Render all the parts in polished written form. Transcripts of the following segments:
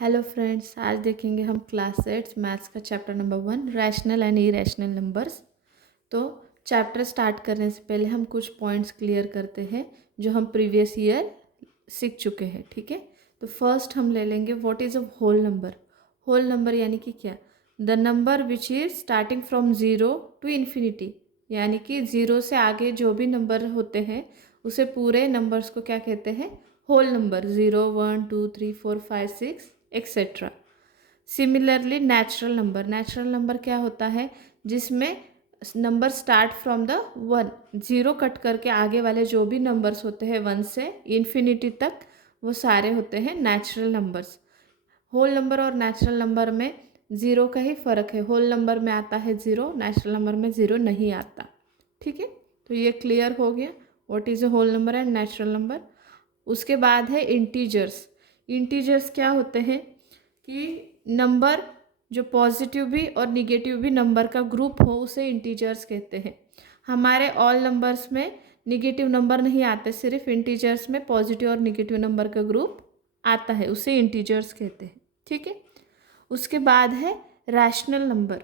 Hello friends, आज देखेंगे हम क्लास 8 मैथ्स का chapter number 1 rational and irrational numbers. तो चैप्टर स्टार्ट करने से पहले हम कुछ पॉइंट्स क्लियर करते हैं जो हम प्रीवियस ईयर सीख चुके हैं। ठीक है, तो फर्स्ट हम ले लेंगे what is a whole number. Whole number यानी कि क्या? The number which is starting from zero to infinity, यानी कि ज़ीरो से आगे जो भी नंबर होते हैं उसे पूरे नंबर्स को क्या कहते हैं? Whole number. 0 1 2 3 4 5 6 etcetera. Similarly natural number क्या होता है? जिसमें number start from the 1, zero cut करके आगे वाले जो भी नंबर्स होते हैं 1 से इन्फिनिटी तक, वो सारे होते हैं नेचुरल नंबर्स। होल नंबर और नेचुरल नंबर में ज़ीरो का ही फ़र्क है। होल नंबर में आता है ज़ीरो, नेचुरल नंबर में ज़ीरो नहीं आता। ठीक है, तो ये क्लियर हो गया what is a whole number and natural number. उसके बाद है इंटीजर्स। इंटीजर्स क्या होते हैं कि नंबर जो पॉजिटिव भी और निगेटिव भी नंबर का ग्रुप हो उसे इंटीजर्स कहते हैं। हमारे ऑल नंबर्स में निगेटिव नंबर नहीं आते, सिर्फ इंटीजर्स में पॉजिटिव और निगेटिव नंबर का ग्रुप आता है, उसे इंटीजर्स कहते हैं। ठीक है, उसके बाद है rational number.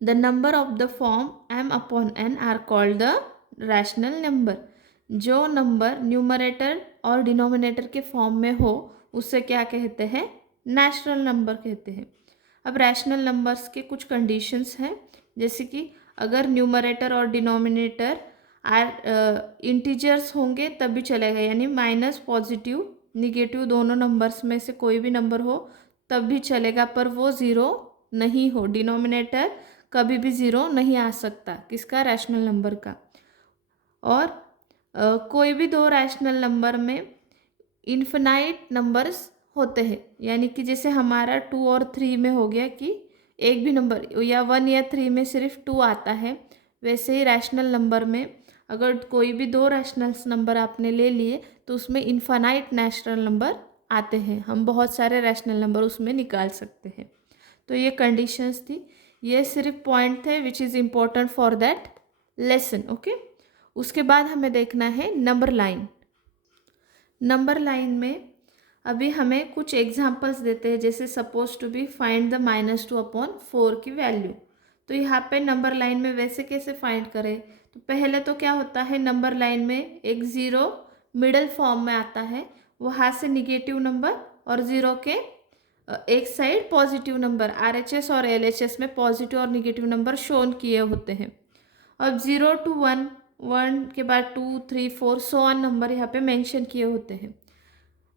The number of the form m upon n are called the rational number. जो नंबर न्यूमरेटर और डिनोमिनेटर के फॉर्म में हो उसे क्या कहते हैं? नेचुरल नंबर कहते हैं। अब रैशनल नंबर्स के कुछ कंडीशंस हैं, जैसे कि अगर न्यूमरेटर और डिनोमिनेटर इंटीजर्स होंगे तब भी चलेगा, यानी माइनस पॉजिटिव निगेटिव दोनों नंबर्स में से कोई भी नंबर हो तब भी चलेगा, पर वो ज़ीरो नहीं हो। डिनोमिनेटर कभी भी ज़ीरो नहीं आ सकता, किसका? रैशनल नंबर का। और कोई भी दो रैशनल नंबर में इन्फिनाइट नंबर्स होते हैं, यानी कि जैसे हमारा 2 और 3 में हो गया कि एक भी नंबर या 1 या 3 में सिर्फ 2 आता है, वैसे ही रैशनल नंबर में अगर कोई भी दो रैशनल नंबर आपने ले लिए तो उसमें इन्फिनाइट नेचुरल नंबर आते हैं। हम बहुत सारे रैशनल नंबर उसमें निकाल सकते हैं। तो ये कंडीशंस थी, ये सिर्फ पॉइंट थे which is important for that lesson. Okay, उसके बाद हमें देखना है नंबर लाइन। नंबर लाइन में अभी हमें कुछ एग्जांपल्स देते हैं, जैसे suppose to be find the -2/4 की वैल्यू। तो यहाँ पे नंबर लाइन में वैसे कैसे फाइंड करें? तो पहले तो क्या होता है, नंबर लाइन में एक ज़ीरो मिडल फॉर्म में आता है, वहाँ से निगेटिव नंबर और ज़ीरो के एक साइड पॉजिटिव नंबर, RHS और LHS में पॉजिटिव और निगेटिव नंबर शोन किए होते हैं। अब 0 to 1, 1 के बाद 2 3 4 सो ऑन नंबर यहाँ पे मेंशन किए होते हैं।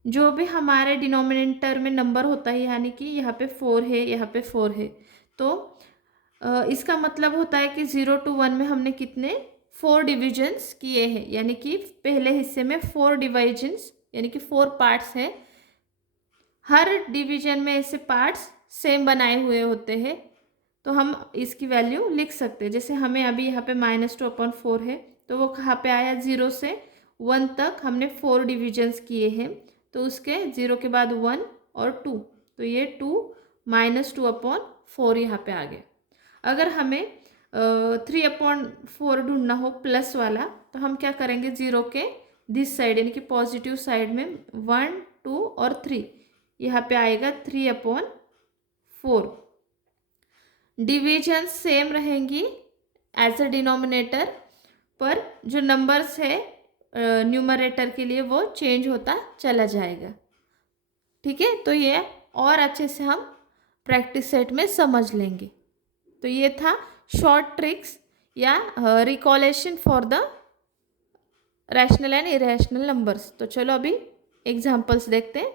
जो भी हमारे डिनोमिनेटर में नंबर होता है, यानी कि यहाँ पे 4 है, यहाँ पे 4 है, तो इसका मतलब होता है कि 0 to 1 में हमने कितने 4 डिविजन्स किए हैं, यानी कि पहले हिस्से में 4 डिविजन्स यानी कि 4 पार्ट्स हैं। हर डिवीजन में ऐसे पार्ट्स सेम बनाए हुए होते हैं, तो हम इसकी वैल्यू लिख सकते हैं। जैसे हमें अभी यहाँ पे -2/4 है, तो वो कहाँ पे आया? 0 से 1 तक हमने 4 डिविजन्स किए हैं, तो उसके 0 के बाद 1 और 2, तो ये 2 -2/4 यहाँ पे आ गया। अगर हमें 3/4 ढूंढना हो प्लस वाला, तो हम क्या करेंगे? 0 के दिस साइड यानी कि पॉजिटिव साइड में 1 2 और 3, यहाँ पे आएगा 3/4। डिविजन सेम रहेंगी एज अ डिनोमिनेटर, पर जो नंबर्स है न्यूमरेटर के लिए वो चेंज होता चला जाएगा। ठीक है, तो ये और अच्छे से हम प्रैक्टिस सेट में समझ लेंगे। तो ये था शॉर्ट ट्रिक्स या recollection for the rational and irrational numbers. तो चलो अभी एग्जांपल्स देखते हैं।